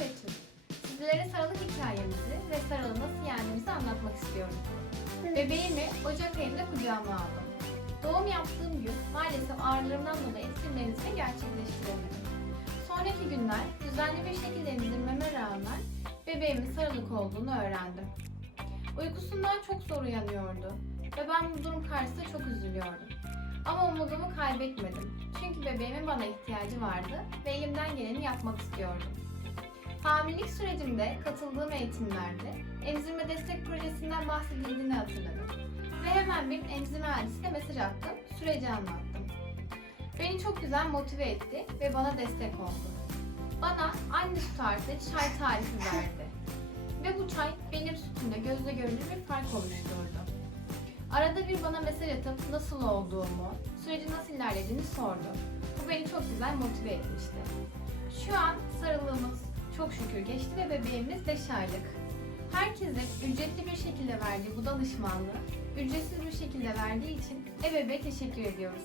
ben Betül. Sizlere sarılık hikayemizi ve sarılı nasıl yendiğimizi anlatmak istiyorum. Bebeğimi Ocak ayında kucağıma aldım. Doğum yaptığım gün maalesef ağrılarımdan dolayı emzirmemizi gerçekleştiremedim. Sonraki günler düzenli bir şekilde emzirmeme rağmen bebeğimin sarılık olduğunu öğrendim. Uykusundan çok zor uyanıyordu ve ben bu durum karşısında çok üzülüyordum. Ama umudumu kaybetmedim. Çünkü bebeğimin bana ihtiyacı vardı ve elimden geleni yapmak istiyordum. Hamilelik sürecimde katıldığım eğitimlerde emzirme destek projesinden bahsedildiğini hatırladım. Ve hemen bir emzirme mühendisine mesaj attım, süreci anlattım. Beni çok güzel motive etti ve bana destek oldu. Bana anne sütü artı çay tarifi verdi. Ve bu çay benim sütümde gözle görülür bir fark oluşturdu. Arada bir bana mesaj atıp nasıl olduğumu, süreci nasıl ilerlediğini sordu. Bu beni çok güzel motive etmişti. Şu an sarılığımız çok şükür geçti ve bebeğimiz 5 aylık. Herkese ücretli bir şekilde verdiği bu danışmanlığı ücretsiz bir şekilde verdiği için ebebe teşekkür ediyoruz.